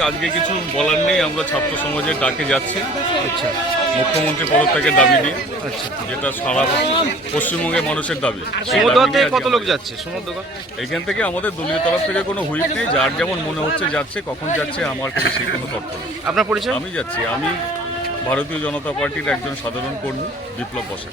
আজকে কিছু বলার নেই আমরা ছাত্র সমাজের ডাকে যাচ্ছি। আচ্ছা। মুখ্যমন্ত্রী পদত্যাগের দাবি নিয়ে আচ্ছা। যেটা সারা পশ্চিমবঙ্গের মানুষের দাবি। কত লোক যাচ্ছে? এখান থেকে আমাদের দলীয় তরফ থেকে কোনো হুইপ নেই যার যেমন মনে হচ্ছে যাচ্ছে কখন যাচ্ছে আমার কাছে সেই কোনো তথ্য নেই। আপনার পরিচয়? আমি যাচ্ছি। আমি ভারতীয় জনতা পার্টির একজন সাধারণ কর্মী বিপ্লব বসাক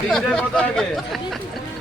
굉장히 화다하게.